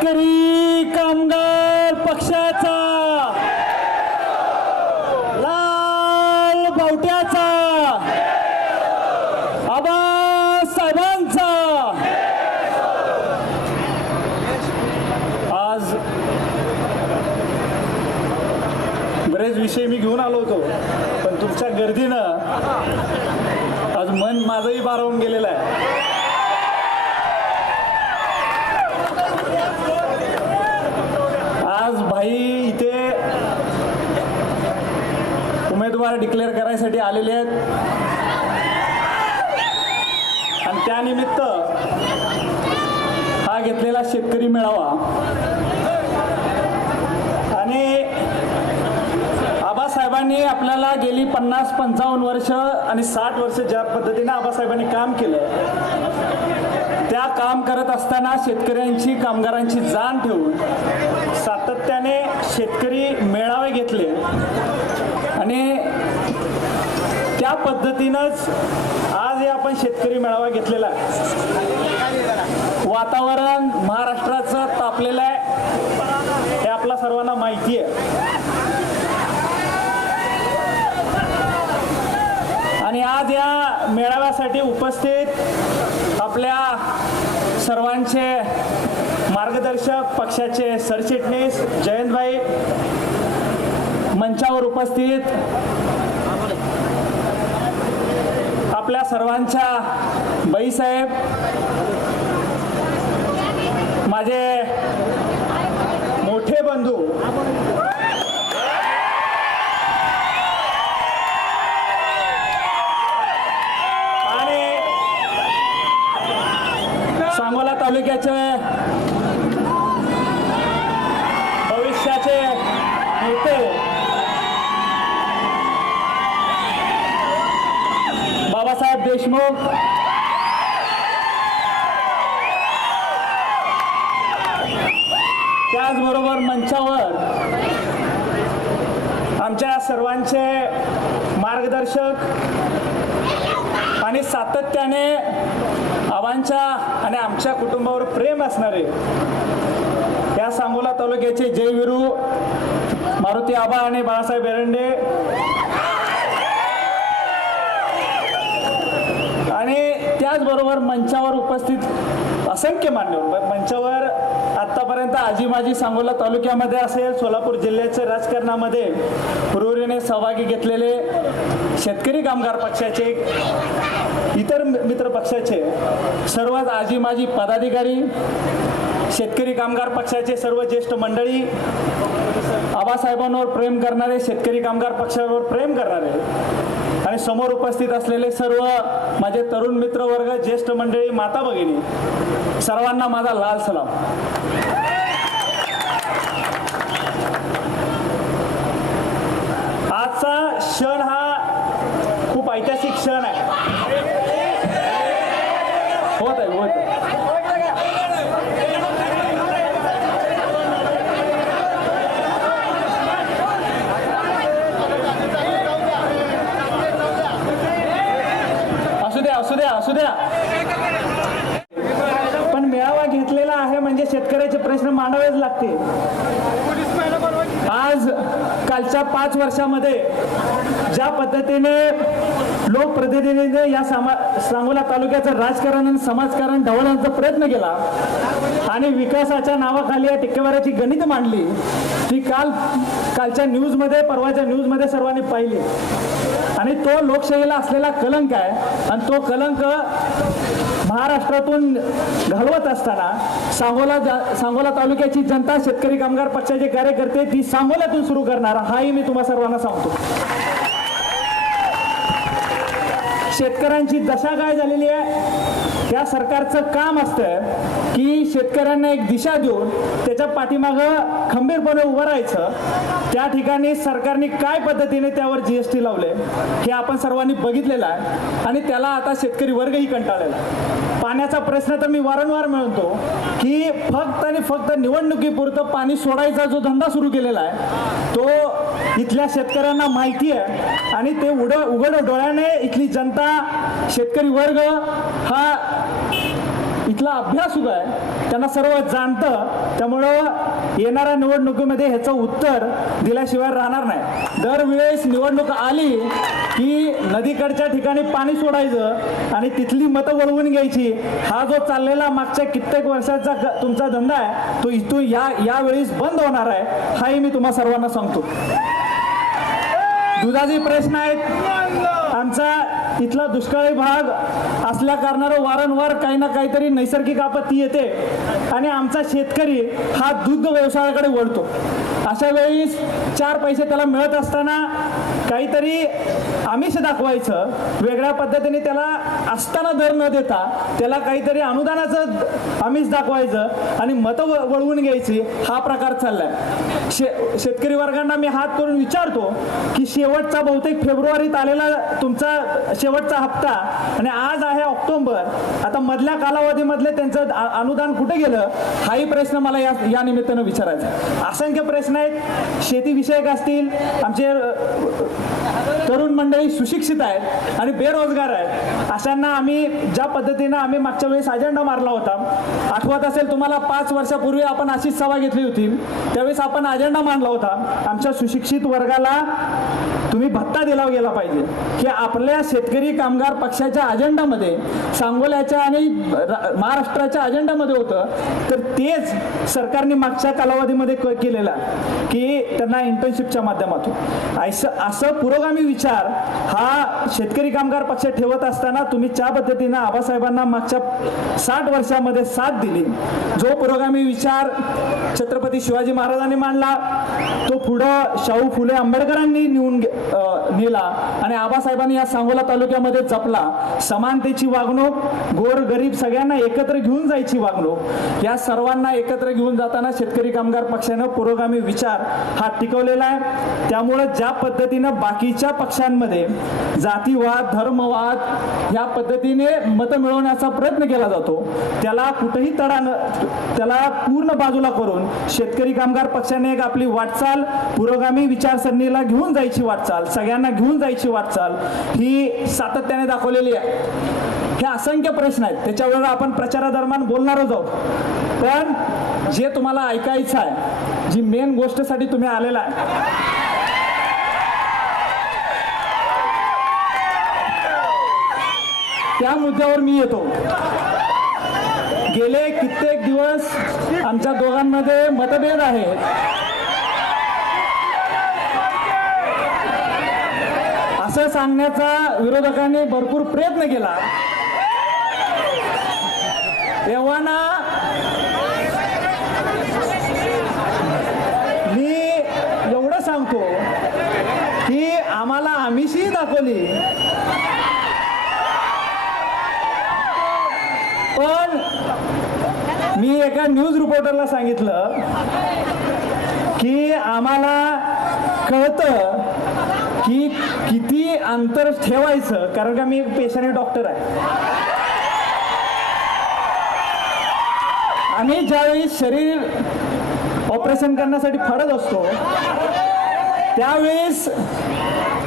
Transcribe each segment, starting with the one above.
शेतकरी कामगार पक्षाचा, लाल बावट्याचा, आबासाहेबांचा. आज बरेच विषय मी घेऊन आलो होतो, पण तुमच्या गर्दीनं आज मन माझंही भारावून गेलेलं आहे. आज भाई इथे उमेदवार डिक्लेअर करायसाठी आलेले आहेत आणि त्यानिमित्त हा घेतलेला शेतकरी मेळावा. आणि आबासाहेबांनी आपल्याला गेली 50-55 वर्ष आणि 60 वर्ष ज्या पद्धतीने आबासाहेबांनी काम केलं, त्या काम करत असताना शेतकऱ्यांची कामगारांची जाण ठेवून सातत्याने शेतकरी मेळावे घेतले आणि त्या पद्धतीनंच आज आपण शेतकरी मेळावा घेतलेला आहे. वातावरण महाराष्ट्राचं तापलेलं आहे हे आपल्या सर्वांना माहिती आहे. आणि आज या मेळाव्यासाठी उपस्थित आपल्या सर्वांचे मार्गदर्शक, पक्षाचे सरचिटणीस जयंतभाई, मंचावर उपस्थित आपल्या सर्वांच्या बाईसाहेब, माझे मोठे बंधू सांगोला तालुक्याचे भविष्याचे नेते बाबासाहेब देशमुख, त्याचबरोबर मंचावर आमच्या सर्वांचे मार्गदर्शक आणि सातत्याने आबांच्या आणि आमच्या कुटुंबावर प्रेम असणारे या सांगोला तालुक्याचे जयवीरू मारुती आबा आणि बाळासाहेब एरंडे, आणि त्याचबरोबर मंचावर उपस्थित असंख्य मान्यवर. मंचावर आत्तापर्यंत आजी माजी सांगोला तालुक्यामध्ये असेल, सोलापूर जिल्ह्याच्या राजकारणामध्ये हुरहुरीने सहभागी घेतलेले शेतकरी कामगार पक्षाचे, इतर मित्र पक्षाचे सर्वच आजी माजी पदाधिकारी, शेतकरी कामगार पक्षाचे सर्व ज्येष्ठ मंडळी, आबासाहेबांवर प्रेम करणारे, शेतकरी कामगार पक्षावर प्रेम करणारे आणि समोर उपस्थित असलेले सर्व माझे तरुण मित्र वर्ग, ज्येष्ठ मंडळी, माता भगिनी, सर्वांना माझा लाल सलाम. आजचा क्षण हा खूप ऐतिहासिक क्षण आहे. होत आहे. असू द्या. पण मेळावा घेतलेला आहे म्हणजे शेतकऱ्याचे प्रश्न मांडावेच लागतील. आज कालच्या 5 वर्षामध्ये ज्या पद्धतीने लोकप्रतिनिधीने या सांगोला तालुक्याचं राजकारण आणि समाजकारण ढवळण्याचा प्रयत्न केला आणि विकासाच्या नावाखाली या टक्केवारीची गणित मांडली, ती कालच्या न्यूजमध्ये, परवाच्या न्यूजमध्ये सर्वांनी पाहिली. आणि तो लोकशाहीला असलेला कलंक आहे आणि तो कलंक महाराष्ट्रातून घालवत असताना सांगोला तालुक्याची जनता, शेतकरी कामगार पक्षाचे कार्यकर्ते ती सांगोल्यातून सुरू करणार, हाही मी तुम्हा सर्वांना सांगतो. शेतकऱ्यांची दशा काय झालेली आहे, या सरकारचं काम असतं की शेतकऱ्यांना एक दिशा देऊन त्याच्या पाठीमागं खंबीरपणे उभं राहायचं. त्या ठिकाणी सरकारने काय पद्धतीने त्यावर GST लावले हे आपण सर्वांनी बघितलेलं आहे आणि त्याला आता शेतकरी वर्गही कंटाळलेला आहे. पाण्याचा प्रश्न तर मी वारंवार म्हणतो की फक्त आणि फक्त निवडणुकीपुरतं पाणी सोडायचा जो धंदा सुरू केलेला आहे तो इथल्या शेतकऱ्यांना माहिती आहे आणि ते उघड डोळ्याने इथली जनता, शेतकरी वर्ग हा इथला अभ्यासू आहे, त्यांना सर्व जाणतं. त्यामुळं येणाऱ्या निवडणुकीमध्ये ह्याचं उत्तर दिल्याशिवाय राहणार नाही. दरवेळेस निवडणूक आली की नदीकडच्या ठिकाणी पाणी सोडायचं आणि तिथली मतं वळवून घ्यायची. हा जो चाललेला मागच्या कित्येक वर्षाचा तुमचा धंदा आहे तो इथून यावेळेस बंद होणार आहे, हाही मी तुम्हा सर्वांना सांगतो. दुधाचे प्रश्न आहेत. आमचा इथला दुष्काळी भाग असल्या कारणानं वारंवार काही ना काहीतरी नैसर्गिक आपत्ती येते आणि आमचा शेतकरी हा दूध व्यवसायाकडे वळतो. अशा वेळी 4 पैसे त्याला मिळत असताना काहीतरी आमिष दाखवायचं, वेगळ्या पद्धतीने त्याला असताना दर न देता त्याला काहीतरी अनुदानाचं आमिष दाखवायचं आणि मतं वळवून घ्यायची, हा प्रकार चाललाय. शेतकरी वर्गांना मी हात करून विचारतो की शेवटचा बहुतेक फेब्रुवारीत आलेला तुमचा शेवटचा हप्ता आणि आज आहे ऑक्टोबर, आता मधल्या कालावधीमधले त्यांचं अनुदान कुठे गेलं, हाही प्रश्न मला या निमित्तानं विचारायचा. असंख्य प्रश्न आहेत, शेतीविषयक असतील. आमचे तरुण मंडळी सुशिक्षित आहेत आणि बेरोजगार आहेत. अशांना आम्ही ज्या पद्धतीनं आम्ही मागच्या वेळेस अजेंडा मारला होता, आठवत असेल तुम्हाला, 5 वर्षापूर्वी आपण अशीच सभा घेतली होती. त्यावेळेस आपण अजेंडा मांडला होता, आमच्या सुशिक्षित वर्गाला तुम्ही भत्ता दिला गेला पाहिजे, की आपल्या शेतकरी कामगार पक्षाच्या अजेंडामध्ये, सांगोल्याच्या आणि महाराष्ट्राच्या अजेंडामध्ये होतं. तर तेच सरकारने मागच्या कालावधीमध्ये केलेला की त्यांना इंटर्नशिपच्या माध्यमातून असं पुरोगामी विचार हा शेतकरी कामगार पक्ष ठेवत असताना तुम्ही ज्या पद्धतीनं आबासाहेबांना मागच्या 60 वर्षामध्ये साथ दिली, जो पुरोगामी विचार छत्रपती शिवाजी महाराजांनी मांडला तो पुढं शाहू फुले आंबेडकरांनी नेला आणि आबासाहेबांनी या सांगोला तालुक्यामध्ये जपला. समानतेची वागणूक, गोर गरीब सगळ्यांना एकत्र घेऊन जायची वागणूक, या सर्वांना एकत्र घेऊन जाताना शेतकरी कामगार पक्षानं पुरोगामी विचार हा टिकवलेला आहे. त्यामुळे ज्या पद्धतीनं बाकीच्या पक्षांमध्ये जातीवाद, धर्मवाद या पद्धतीने मतं मिळवण्याचा प्रयत्न केला जातो, त्याला कुठेही तडा न, त्याला पूर्ण बाजूला करून शेतकरी कामगार पक्षाने एक आपली वाटचाल, पुरोगामी विचारसरणीला घेऊन जायची वाटचाल, सगळ्यांना घेऊन जायची वाटचाल ही सातत्याने दाखवलेली आहे. हे असंख्य प्रश्न आहेत, त्याच्यावर आपण प्रचारादरम्यान बोलणारच आहोत. पण जे तुम्हाला ऐकायचं आहे, जी मेन गोष्टसाठी तुम्ही आलेला आहे, त्या मुद्द्यावर मी येतो. गेले कित्येक दिवस आमच्या दोघांमध्ये मतभेद आहेत. असं सांगण्याचा विरोधकांनी भरपूर प्रयत्न केला. तेव्हा ना मी एवढं सांगतो की आम्हाला आमिषही दाखवली, पण मी एका न्यूज रिपोर्टरला सांगितलं की आम्हाला कळतं की किती अंतर ठेवायचं, कारण का मी एक पेशाने डॉक्टर आहे. आम्ही ज्यावेळी शरीर ऑपरेशन करण्यासाठी फाडत असतो त्यावेळेस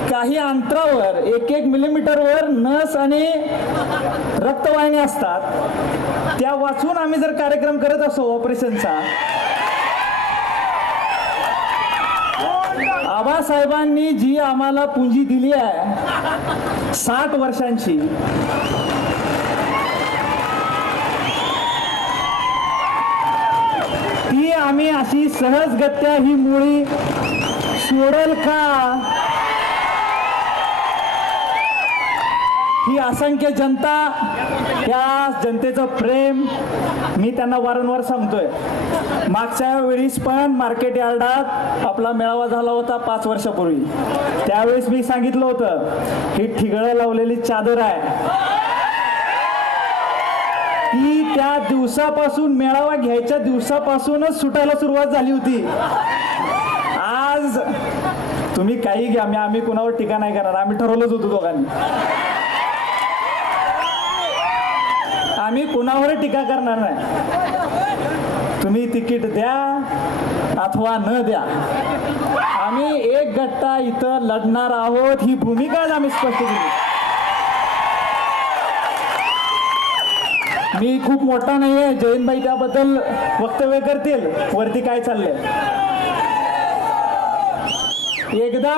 काही अंतरावर 1-1 मिलीमीटरवर नस आणि रक्तवाहिनी असतात, त्या वाचून आम्ही जर कार्यक्रम करत असतो ऑपरेशनचा, आबासाहेबांनी जी आम्हाला पुंजी दिली आहे 60 वर्षांची, ती आम्ही अशी सहजगत्या ही मुळी सोडल का? ही असंख्य जनता, त्या जनतेचं प्रेम मी त्यांना वारंवार सांगतोय. मागच्या वेळेस पण मार्केट यार्डात आपला मेळावा झाला होता 5 वर्षापूर्वी, त्यावेळेस मी सांगितलं होतं ही ठिगळं लावलेली चादर आहे, ती त्या दिवसापासून, मेळावा घ्यायच्या दिवसापासूनच सुटायला सुरुवात झाली होती. आज तुम्ही काही घ्या, आम्ही कुणावर टीका नाही करणार, आम्ही ठरवलंच होतं दोघांनी, आम्ही कुणावर टीका करणार नाही. तुम्ही तिकीट द्या अथवा न द्या, आम्ही एक गट्टा इथं लढणार आहोत, ही भूमिकाच आम्ही स्पष्ट केली. मी खूप मोठा नाहीये, जयंतभाई त्याबद्दल वक्तव्य करतील वरती काय चाललंय. एकदा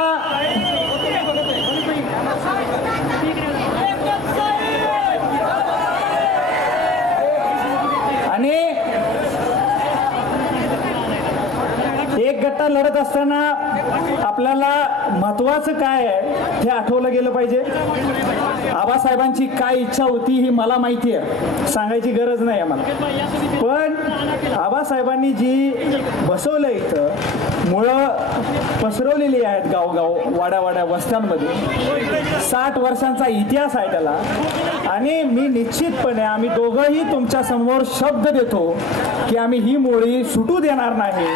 आणि एक गट्टा लढत असताना आपल्याला महत्वाचं काय आहे हे आठवलं गेलं पाहिजे. आबासाहेबांची काय इच्छा होती ही मला माहिती आहे, सांगायची गरज नाही आहे मला. पण आबासाहेबांनी जी बसवलं इथं मुळं पसरवलेली आहेत गावगाव वाड्या वस्त्यांमध्ये, 60 वर्षांचा इतिहास आहे त्याला. आणि मी निश्चितपणे आम्ही दोघंही तुमच्या समोर शब्द देतो की आम्ही ही मोळी सुटू देणार नाही.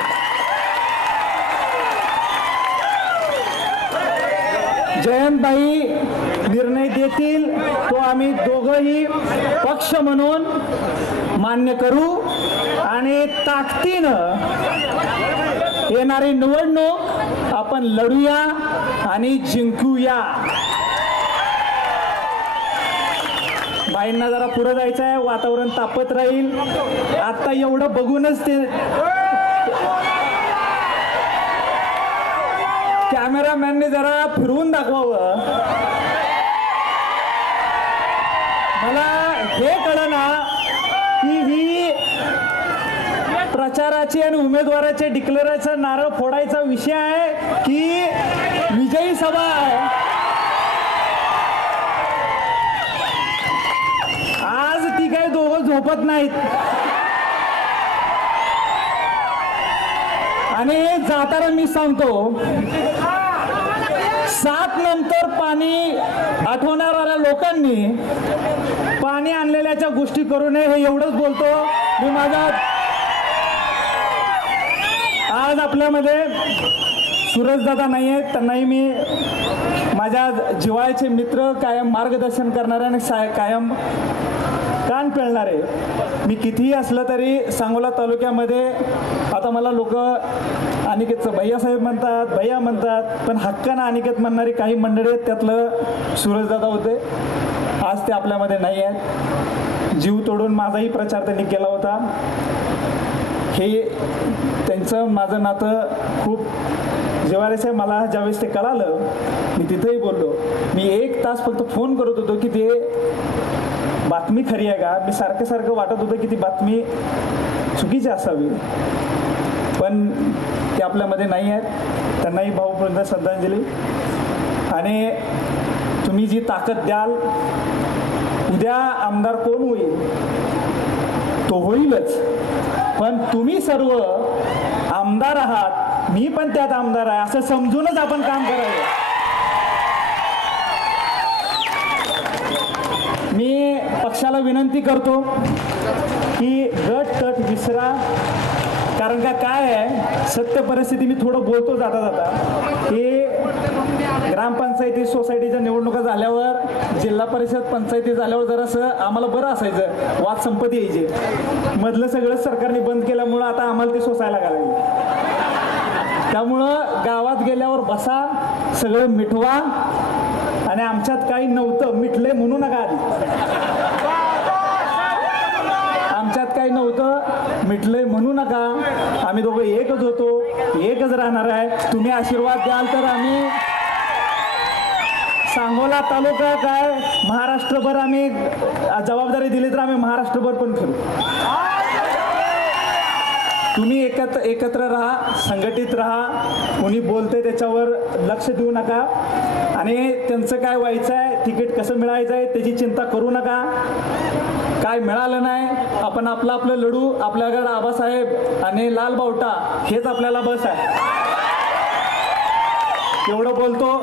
जयंतभाई निर्णय देतील तो आम्ही दोघंही पक्ष म्हणून मान्य करू आणि ताकदीनं येणारी निवडणूक आपण लढूया आणि जिंकूया. बाईंना जरा पुढे जायचं आहे, वातावरण तापत राहील. आता एवढं बघूनच ते कॅमेरामॅनने जरा फिरवून दाखवावं. मला हे कळना की ही प्रचाराची आणि उमेदवाराचे डिक्लेअरचा नारळ फोडायचा विषय आहे की विजयी सभा आहे. आज ती काही दोघं झोपत नाहीत आणि जाताना मी सांगतो 7 नंतर पाणी आठवणाऱ्या लोकांनी पाणी आणलेल्याच्या गोष्टी करू नये हे एवढंच बोलतो मी. माझा आज आपल्यामध्ये सूरजदादा नाही आहेत, त्यांनाही मी माझ्या जिव्हाळ्याचे मित्र, कायम मार्गदर्शन करणारे आणि कायम कान पिळणारे. मी कितीही असलं तरी सांगोला तालुक्यामध्ये आता मला लोक अनिकेतचं भैयासाहेब म्हणतात, भैया म्हणतात, पण हक्कानं अनिकेत म्हणणारी काही मंडळी आहेत, त्यातलं सूरजदादा होते. आज ते आपल्यामध्ये नाही आहेत. जीव तोडून माझाही प्रचार त्यांनी केला होता. हे त्यांचं माझं नातं खूप जिव्हाळ्याचं आहे. मला ज्यावेळेस ते कळालं मी तिथेही बोललो. मी 1 तास फक्त फोन करत होतो की ते बातमी खरी आहे का. मी सारखं वाटत होतं की ती बातमी चुकीची असावी, पण ते आपल्यामध्ये नाही आहेत. त्यांनाही भावपूर्ण श्रद्धांजली. आणि तुम्ही जी ताकद द्याल, उद्या आमदार कोण होईल तो होईलच, पण तुम्ही सर्व आमदार आहात, मी पण त्यात आमदार आहे असं समजूनच आपण काम करावं. मी पक्षाला विनंती करतो की गट तट विसरा. कारण का काय आहे, सत्य परिस्थिती मी थोडं बोलतो जाता की ग्रामपंचायती सोसायटीच्या निवडणुका झाल्यावर, जिल्हा परिषद पंचायती झाल्यावर जरासं आम्हाला बरं असायचं, वाद संपत्ती यायचे. मधलं सगळं सरकारने बंद केल्यामुळं आता आम्हाला ते सोसायला घालायला. त्यामुळं गावात गेल्यावर बसा, सगळं मिटवा. आणि आमच्यात काही नव्हतं, मिटले म्हणू नका. आधी आमच्यात काही नव्हतं, मिटलंय म्हणू नका. आम्ही दोघं एकच होतो, एकच राहणार आहे. तुम्ही आशीर्वाद द्याल तर आम्ही सांगोला तालुका काय महाराष्ट्रभर आम्ही जबाबदारी दिली तर आम्ही महाराष्ट्रभर पण फिरू. तुम्ही एकत्र राहा, संघटित राहा. कोणी बोलते त्याच्यावर लक्ष देऊ नका. आणि त्यांचं काय व्हायचं आहे, तिकीट कसं मिळायचं आहे त्याची चिंता करू नका. काय मिळालं नाही, आपण आपलं लढू. आपल्याकडे आबासाहेब आणि लाल बावटा हेच आपल्याला बस आहे. एवढं बोलतो.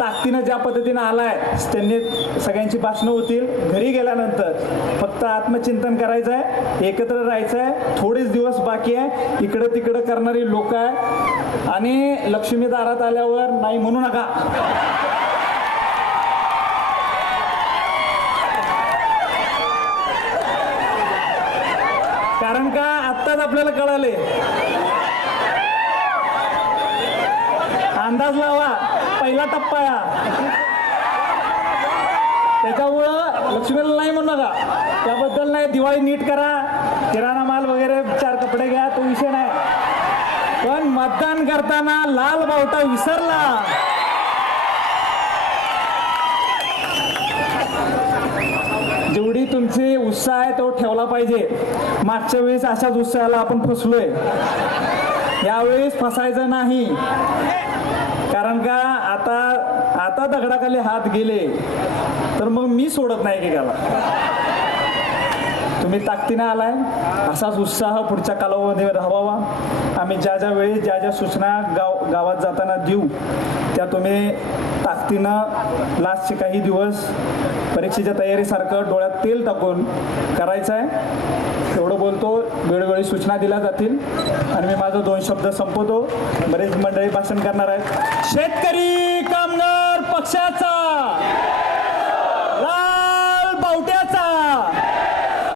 ताकदीनं ज्या पद्धतीनं आलाय, त्यांनी सगळ्यांची भाषणं होतील. घरी गेल्यानंतर फक्त आत्मचिंतन करायचं आहे, एकत्र राहायचं आहे. थोडेच दिवस बाकी आहे. इकडं तिकडं करणारी लोक आहे आणि लक्ष्मी दारात आल्यावर नाही म्हणू नका. कारण का आत्ताच आपल्याला कळाले. अंदाज लावा, पहिला टप्पा त्याच्यामुळं लक्ष्मीला नाही म्हणू नका, त्याबद्दल नाही. दिवाळी नीट करा, किराणा माल वगैरे 4 कपडे घ्या, तो विषय नाही. पण मतदान करताना लाल बावटा विसरला. जेवढी तुमची उत्साह आहे तो ठेवला पाहिजे. मागच्या वेळेस अशाच उत्साहाला आपण फसलोय, यावेळेस फसायचं नाही. कारण का आता दगडाखाली हात गेले तर मग मी सोडत नाही की त्याला. तुम्ही ताकदीने आलाय, असाच उत्साह पुढच्या कालावधीमध्ये राहावा. आम्ही ज्या वेळी ज्या सूचना गावात जाताना देऊ त्या तुम्ही ताकदीनं लास्टचे काही दिवस परीक्षेच्या तयारीसारखं डोळ्यात तेल टाकून करायचं आहे. एवढं बोलतो. वेळोवेळी सूचना दिल्या जातील आणि मी माझं 2 शब्द संपवतो. बरेच मंडळी भाषण करणार आहेत. शेतकरी कामगार पक्षाचा